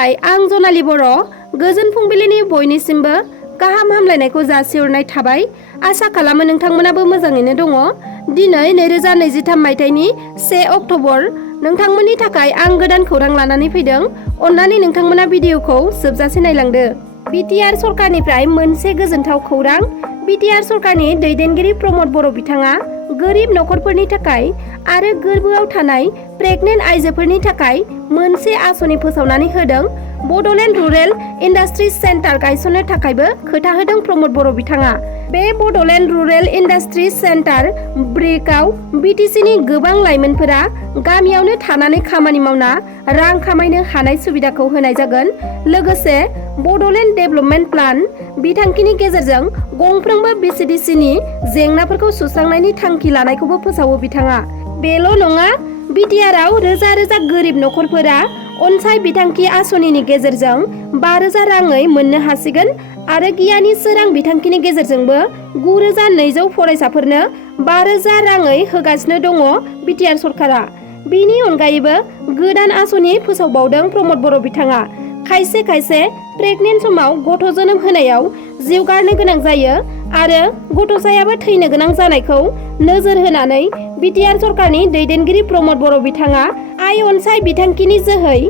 खुलुमबाय आं जनाली बरो गोजोन फुंबिलिनि बयनिसिमबो गाहाम हामलायनायखौ जासिहरनाय थाबाय। आसा खालामो नोंथांमोनाबो मोजाङैनो दङ। दिनै 2023 मायथाइनि 1 अक्ट'बर नोंथांमोननि थाखाय आं गोदान खौरां लानानै फैदों। अन्नानै नोंथांमोना भिडिअखौ जोबजासे नायलांदो। BTR सरकारनिफ्राय मोनसे गोजोनथाव खौरां। BTR सरकारनि दैदेनगिरि प्रमद बर' बिथाङा गोरिब नखरफोरनि थाखाय आरो गोर्बोआव थानाय प्रेगनेन्ट आइजोफोरनि थाखाय मोनसे आसनि फोसावनानै होदों। बड'लेण्ड रुरेल इन्डास्ट्रिज सेन्टार गायसननो थाखायबो खोथा होदों प्रमद बर' बिथाङा। बे बड'लेण्ड रुरेल इन्डास्ट्रिज सेन्टार ब्रिकआव BTCनि गोबां लाइमोनफोरा गामियावनो थानानै खामानि मावना रां खामायनो हानाय सुबिदाखौ होनाय जागोन। लोगोसे बड'लेण्ड डेभेलपमेन्ट प्लान बिथांखिनि गेजेरजों गंफ्रोमबो BCDCनि जेंनाफोरखौ सुस्रांनायनि थांखि लानायखौबो फोसावो बिथाङा। बेल' नङा, BTRआव रोजा रोजा गोरिब नखरफोरा अनसाय बिथांखि आसनिनि गेजेरजों 5,000 राङै मोननो हासिगोन आरो गियानि सोरां बिथांखिनि गेजेरजोंबो 9,200 फरायसाफोरनो 5,000 राङै होगासिनो दङ BTR सरकारा। बिनि अनगायैबो गोदान आसनि फोसावबावदों प्रमद बर' बिथाङा। खायसे प्रेगनेन्ट समाव गथ' जोनोम होनायाव जिउ गारनो गोनां जायो आरो गथ'सायाबो थैनो गोनां जानायखौ नोजोर होनानै BTR सरकारनि दैदेनगिरि प्रमद बर' बिथाङा आइ अनसाय बिथांखिनि जोहै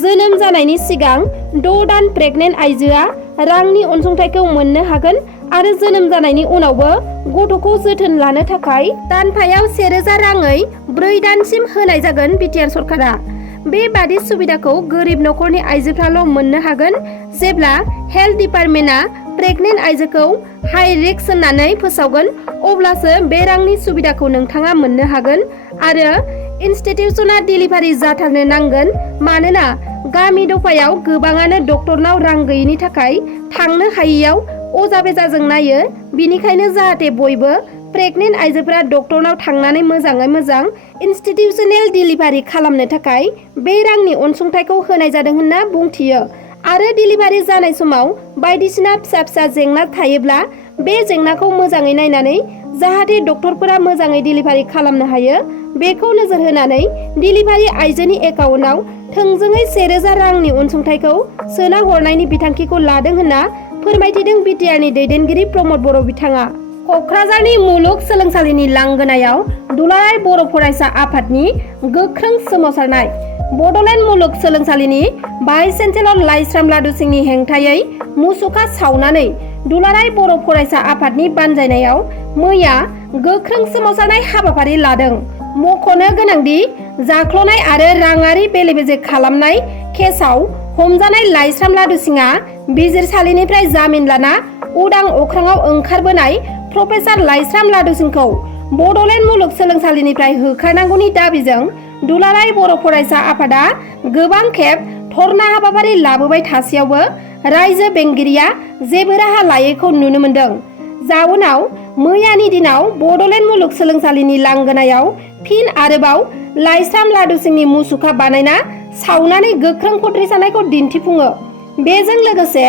जोनोम जानायनि सिगां 6 दान प्रेगनेन्ट आइजोआ रांनि अनसुंथाइखौ मोननो हागोन आरो जोनोम जानायनि उनावबो गथ'खौ जोथोन लानो थाखाय दानफायाव 1,000 राङै 4 दानसिम होनाय जागोन BTR सरकारा। बेबादि सुबिदाखौ गोरिब नखरनि आइजोफ्राल' मोननो हागोन। जेब्ला हेल्थ डिपार्टमेन्टआ प्रेगनेन्ट आइजोखौ हाइ रिस्क होननानै फोसावगोन अब्लासो बे रांनि सुबिदाखौ नोंथाङा मोननो हागोन आरो इनस्टिटिउसना डिलिभारि जाथारनो नांगोन। मानोना गामि दफायाव गोबाङानो डक्टरनाव रां गैयिनि थाखाय थांनो हायियाव अजा बेजाजों नायो। बिनिखायनो जाहाथे बयबो प्रेगनेन्ट आइजोफोरा डक्टरनाव थांनानै मोजाङै मोजां इनस्टिटिउसनेल डिलिभारि खालामनो थाखाय बे रांनि अनसुंथाइखौ होनाय जादों होनना बुंथियो। आरो डिलिभारि जानाय समाव बायदिसिना फिसा जेंना थायोब्ला बे जेंनाखौ मोजाङै नायनानै जाहाथे डक्टरफोरा मोजाङै डिलिभारि खालामनो हायो बेखौ नोजोर होनानै डिलिभारि आइजोनि एकाउन्टआव थोंजोङै 1,000 रांनि अनसुंथाइखौ सोना हरनायनि बिथांखिखौ लादों होनना फोरमायथिदों BTRनि दैदेनगिरि प्रमद बर' बिथाङा। क'क्राझारनि मुलुग सोलोंसालिनि लांगोनायाव दुलाराय बर' फरायसा आफादनि गोख्रों सोमावसारनाय। बड'लेण्ड मुलुग सोलोंसालिनि भाइस चेन्सेलर लाइस्राम लादु सिंहनि हेंथायै मुसुका सावनानै दुलाराय बर' फरायसा आफादनि बानजायनायाव मैया गोख्रों सोमावसारनाय हाबाफारि लादों। मख'नो गोनांदि जाख्ल'नाय आरो राङारि बेले-बेजे खालामनाय केसआव हमजानाय लाइस्राम लादु सिंहआ बिजिरसालिनिफ्राय जामिन लाना उदां अख्राङाव ओंखारबोनाय प्रफेसार लाइस्राम लादु सिंहखौ बड'लेण्ड मुलुग सोलोंसालिनिफ्राय होखारनांगौनि दाबिजों दुलाराय बर' फरायसा आफादा गोबां खेब धरना हाबाफारि लाबोबाय थासेयावबो रायजो बेंगिरिया जेबो राहा लायैखौ नुनो मोनदों। जाउनाव मैयानि दिनाव बड'लेण्ड मुलुग सोलोंसालिनि लांगोनायाव फिन आरोबाव लाइस्राम लादु सिंहनि मुसुखा बानायना सावनानै गोख्रों खद्रिसानायखौ दिन्थिफुङो। बेजों लोगोसे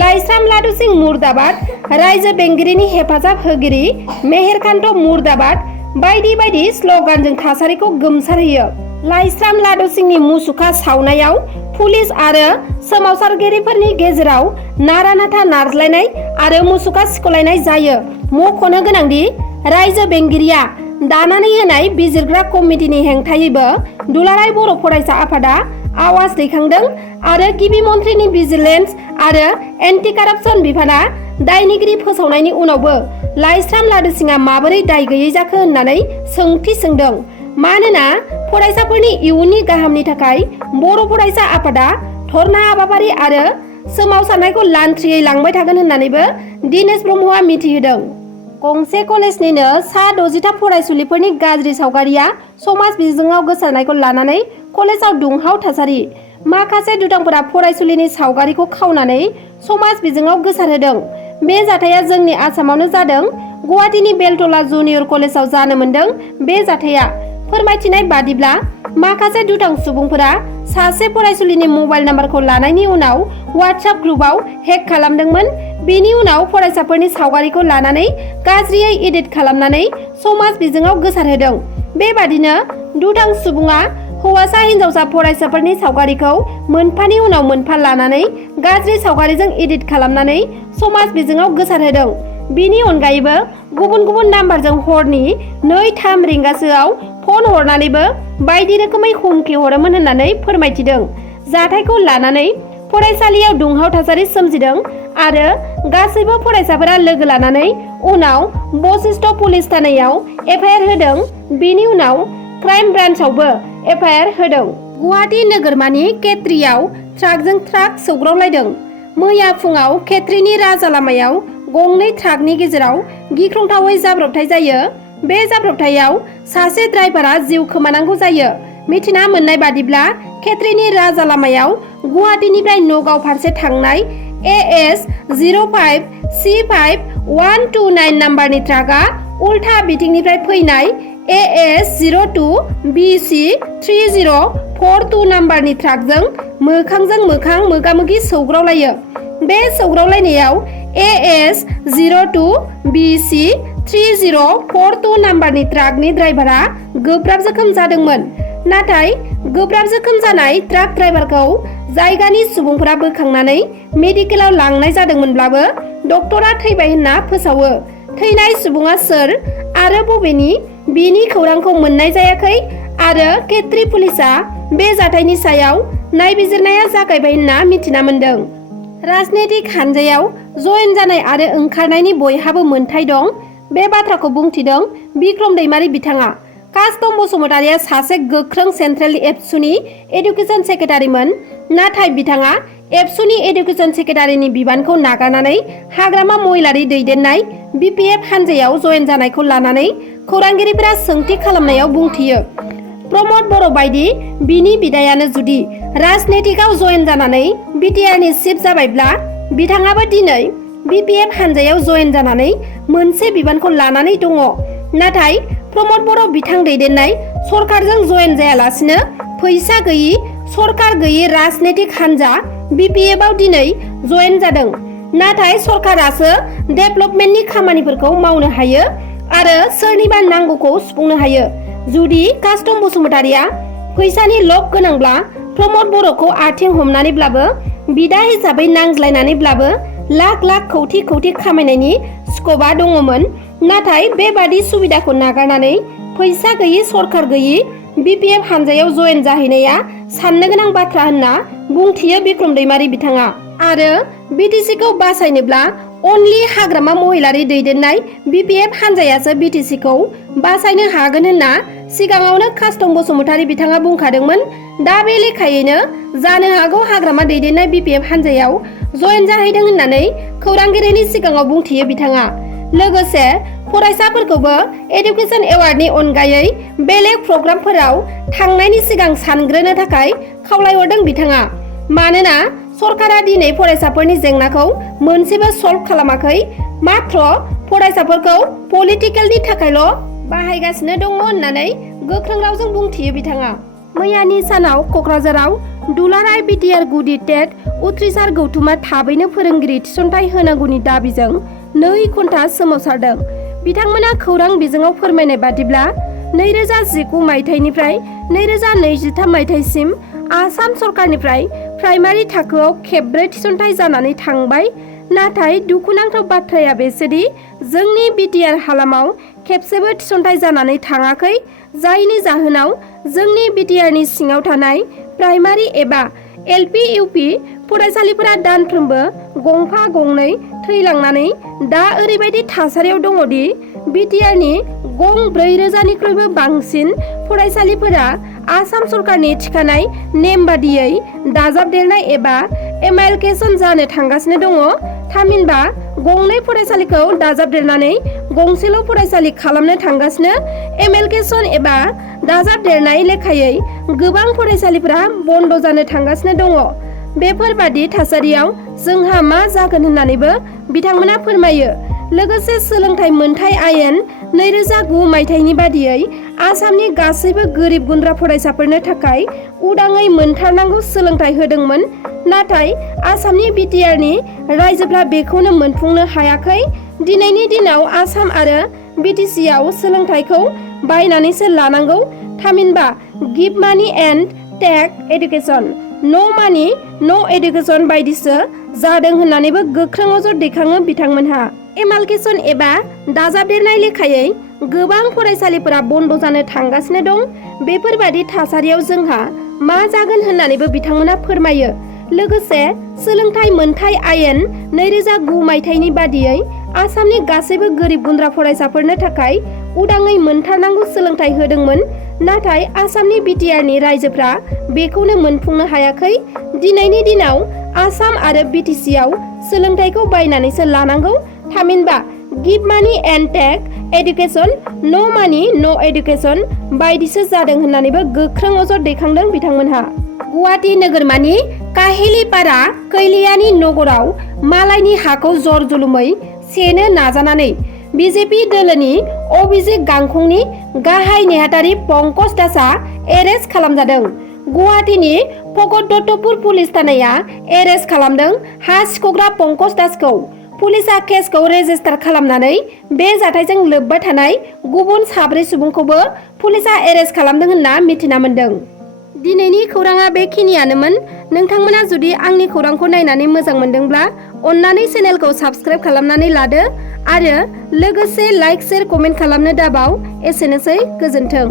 लाइस्राम लादु सिंह मुर्दाबाद, रायजो बेंगिरिनि हेफाजाब होगिरि मेहेरकान्त मुर्दाबाद बायदि स्लगानजों थासारिखौ गोमसारहोयो। लाइस्राम लादु सिंहनि मुसुखा सावनायाव पुलिस आरो सोमावसारगिरिफोरनि गेजेराव नारा-नाथा नारज्लायनाय आरो मुसुखा सिख'लायनाय जायो। मख'नो गोनांदि रायजो बेंगिरिया दानानै होनाय बिजिरग्रा कमिटिनि हेंथायैबो दुलाराय बर' फरायसा आफादा आवाज दैखांदों आरो गिबि मन्थ्रिनि भिजिलेन्स आरो एन्टि कारापसन बिफाना दायनिगिरि फोसावनायनि उनावबो लाइस्राम लादु सिंहआ माबोरै दाय गैयै जाखो होननानै सोंथि सोंदों। मानोना फरायसाफोरनि इयुननि गाहामनि थाखाय बर' फरायसा आफादा धरना हाबाफारि आरो सोमावसारनायखौ लान्थ्रियै लांबाय थागोन होननानैबो दिनेश ब्रह्मआ मिथिहोदों। गंसे कलेजनिनो सा 60था फरायसुलिफोरनि गाज्रि सावगारिया समाज बिजोङाव गोसारनायखौ लानानै कलेजाव दुंहाव थासारि। माखासे दुथांफोरा फरायसुलिनि सावगारिखौ खावनानै समाज बिजोङाव गोसारहोदों। बे जाथाया जोंनि आसामावनो जादों। गुवाहाटीनि बेलतला जुनियर कलेजाव जानो मोनदों बे जाथाया। फोरमायथिनाय बादिब्ला माखासे दुथां सुबुंफोरा सासे फरायसुलिनि मबाइल नाम्बारखौ लानायनि उनाव वाट्सएप ग्रुपआव हेक खालामदोंमोन। बेनि उनाव फरायसाफोरनि सावगारिखौ लानानै गाज्रियै एडिट खालामनानै समाज बिजोङाव गोसारहोदों। बेबादिनो दुथां सुबुङा हौवासा हिनजावसा फरायसाफोरनि सावगारिखौ मोनफानि उनाव मोनफा लानानै गाज्रि सावगारिजों एडिट खालामनानै समाज बिजोङाव गोसारहोदों। बिनि अनगायैबो गुबुन गुबुन नाम्बारजों हरनि 2-3 रिंगासोआव फन हरनानैबो बायदि रोखोमै हुमखि हरोमोन होननानै फोरमायथिदों। जाथायखौ लानानै फरायसालियाव दुंहाव थासारि सोमजिदों आरो गासैबो फरायसाफोरा लोगो लानानै उनाव बशिष्ठ पुलिस थानायाव एफआइआर होदों। बेनि उनाव क्राइम ब्रान्चआवबो एफआइआर होदों। गुवाहाटी नोगोरमानि केट्रियाव ट्राकजों ट्राक सौग्रावलायदों। मैया फुङाव केट्रिनि राजा लामायाव गंनै ट्राकनि गेजेराव गिख्रंथावै जाब्रबथाय जायो। बे जाब्रबथायाव सासे ड्राइभारा जिउ खोमानांगौ जायो। मिथिना मोननाय बादिब्ला केट्रिनि राजा लामायाव गुवाहाटीनिफ्राय नगाव फारसे थांनाय AS 05C5129 नाम्बारनि ट्राकआ उल्था बिथिंनिफ्राय फैनाय AS 02BC3042 नाम्बारनि ट्राकजों मोखांजों मोखां मोगा-मोगि सौग्रावलायो। बे सौग्रावलायनायाव AS 02BC3042 नाम्बारनि ट्राकनि ड्राइभारा गोब्राब जोखोम जादोंमोन। नाथाय गोब्राब जोखोम जानाय ट्राक ड्राइभारखौ जायगानि सुबुंफोरा बोखांनानै मेडिकेलाव लांनाय जादोंमोनब्लाबो डक्टरा थैबाय होनना फोसावो। थैनाय सुबुङा सोर आरो बबेनि बेनि खौरांखौ मोननाय जायाखै आरो केट्रि पुलिसआ बे जाथायनि सायाव नायबिजिरनाया जागायबाय होनना मिथिना मोन्दों। राजनैतिक हानजायाव जयेन जानाय आरो ओंखारनायनि बयहाबो मोन्थाय दं। बे बाथ्राखौ बुंथिदों बिक्रम दैमारी बिथाङा। कास्टम बसुमतारीया सासे गोख्रों सेन्ट्रेल एबसुनि एडुकेसन सेक्रेटारिमोन। नाथाय बिथाङा एबसुनि एडुकेसन सेक्रेटारिनि बिबानखौ नागारनानै हाग्रामा महिलारि दैदेननाय BPF हानजायाव जयेन जानायखौ लानानै खौरांगिरिफोरा सोंथि खालामनायाव बुंथियो। प्रमद बर' बायदि बिनि बिदायानो जुदि राजनीतिकआव जयेन जानानै BTRनि चिफ जाबायब्ला बिथाङाबो दिनै BPF हानजायाव जयेन जानानै मोनसे बिबानखौ लानानै दङ। नाथाय प्रमद बर' बिथां दैदेननाय सरकारजों जयेन जायालासिनो फैसा गैयि सरकार गैयि राजनीतिक हानजा BPFआव दिनै जयेन जादों। नाथाय सरकारासो डेभेलपमेन्टनि खामानिफोरखौ मावनो हायो आरो सोरनिबा नांगौखौ सुफुंनो हायो। जुदि कास्टम बसुमतारीया फैसानि लब गोनांब्ला प्रमद बर'खौ आथिं हमनानैब्लाबो बिदा हिसाबै नांज्लायनानैब्लाबो लाख लाख कौटि कौटि खामायनायनि स्कपआ दङमोन। नाथाय बेबादि सुबिदाखौ नागारनानै फैसा गैयि सरकार गैयि BPF हानजायाव जयेन जाहैनाया साननो गोनां बाथ्रा होनना बुंथियो बिक्रम दैमारी बिथाङा। आरो BTCखौ बासायनोब्ला अनलि हाग्रामा महिलारि दैदेननाय BPF हानजायासो BTCखौ बासायनो हागोन होनना सिगाङावनो कास्टम बसुमतारी बिथाङा बुंखादोंमोन। दा बे लेखायैनो जानो हागौ हाग्रामा दैदेननाय BPF हानजायाव जयेन जाहैदों होननानै खौरांगिरिनि सिगाङाव बुंथियो बिथाङा। लोगोसे फरायसाफोरखौबो एडुकेसन एवार्डनि अनगायै बेलेग प्रग्रामफोराव थांनायनि सिगां सानग्रोनो थाखाय खावलायहरदों बिथाङा। मानोना सरकारा दिनै फरायसाफोरनि जेंनाखौ मोनसेबो सल्भ खालामाखै, मात्र फरायसाफोरखौ पलिटिकेलनि थाखायल' बाहायगासिनो दङ होननानै गोख्रों रावजों बुंथियो बिथाङा। मैयानि सानाव क'क्राझाराव दुलाराय BTR गुदि टेट उथ्रिसार गौथुमा थाबैनो फोरोंगिरि थिसनथाइ होनांगौनि दाबिजों 2 घन्टा सोमावसारदों। बिथांमोना खौरां बिजोङाव फोरमायनाय बादिब्ला 2019 मायथाइनिफ्राय 2023 मायथाइसिम आसाम सरकारनिफ्राय प्राइमारि थाखोआव खेबब्रै थिसनथाइ जानानै थांबाय। नाथाय दुखुनांथाव बाथ्राया बेसोदि जोंनि BTR हालामाव खेबसेबो थिसनथाइ जानानै थाङाखै, जायनि जाहोनाव जोंनि BTRनि सिङाव थानाय प्राइमारि एबा LP UP फरायसालिफोरा दानफ्रोमबो गंफा गंनै थैलांनानै दा ओरैबायदि थासारियाव दङदि BTRनि गं 4000निख्रुइबो बांसिन फरायसालिफोरा आसाम सरकारनि थिखानाय नेम बादियै दाजाबदेरनाय एबा एमालकेसन जानो थांगासिनो दङ। थामहिनबा गंनै फरायसालिखौ दाजाबदेरनानै गंसेल' फरायसालि खालामनो थांगासिनो। एमालकेसन एबा दाजाबदेरनाय लेखायै गोबां फरायसालिफोरा बन्द जानो थांगासिनो दङ। बेफोरबादि थासारियाव जोंहा मा जागोन होननानैबो बिथांमोना फोरमायो। लोगोसे सोलोंथाइ मोनथाय आयेन 2009 मायथाइनि बादियै आसामनि गासैबो गोरिब गुन्द्रा फरायसाफोरनो थाखाय उदाङै मोनथारनांगौ सोलोंथाइ होदोंमोन। नाथाय आसामनि BTRनि रायजोफ्रा बेखौनो मोनफुंनो हायाखै। दिनैनि दिनाव आसाम आरो BTCआव सोलोंथाइखौ बायनानैसो लानांगौ। थामहिनबा गिभ मानि एन्ड टेक एडुकेसन, न' मानि न' एडुकेसन बायदिसो जादों होननानैबो गोख्रों अजद दैखाङो बिथांमोनहा। एमालकेसन एबा दाजाबदेरनाय लेखायै गोबां फरायसालिफोरा बन्द जानो थांगासिनो दं। बेफोरबादि थासारियाव जोंहा मा जागोन होननानैबो बिथांमोना फोरमायो। लोगोसे सोलोंथाइ मोनथाय आयेन 2009 मायथाइनि बादियै आसामनि गासैबो गोरिब गुन्द्रा फरायसाफोरनो थाखाय उदाङै मोनथारनांगौ सोलोंथाइ होदोंमोन। नाथाय आसामनि बिटिआरनि रायजोफ्रा बेखौनो मोनफुंनो हायाखै। दिनैनि दिनाव आसाम आरो बिटिसिआव सोलोंथाइखौ बायनानैसो लानांगौ। थामहिनबा गिभ मानि एन्ड टेक एडुकेसन, न' मानि न' एडुकेसन बायदिसो जादों होननानैबो गोख्रों अजद दैखांदों बिथांमोनहा। गुवाहाटी नोगोरमानि काहिलिपारा कैलियानि नगराव मालायनि हाखौ जर जुलुमै सेनो नाजानानै बिजेपि दोलोनि अभिजित गांखंनि गाहाय नेहाथारि पंकज दासआ एरेस्ट खालामजादों। गुवाहाटीनि भगदत्तपुर पुलिस थानाया एरेस्ट खालामदों हा सिखग्रा पंकज दासखौ। पुलिसआ केसखौ रेजिस्टार खालामनानै बे जाथायजों लोब्बा थानाय गुबुन 4 सुबुंखौबो पुलिसआ एरेस्ट खालामदों होनना मिथिना मोन्दों। दिनैनि खौराङा बेखिनियानोमोन। नोंथांमोना जुदि आंनि खौरांखौ नायनानै मोजां मोनदोंब्ला अन्नानै चेनेलखौ साबस्क्राइब खालामनानै लादो आरो लोगोसे लाइक, शेयार, कमेन्ट खालामनो दाबाव। एसेनोसै, गोजोन्थों।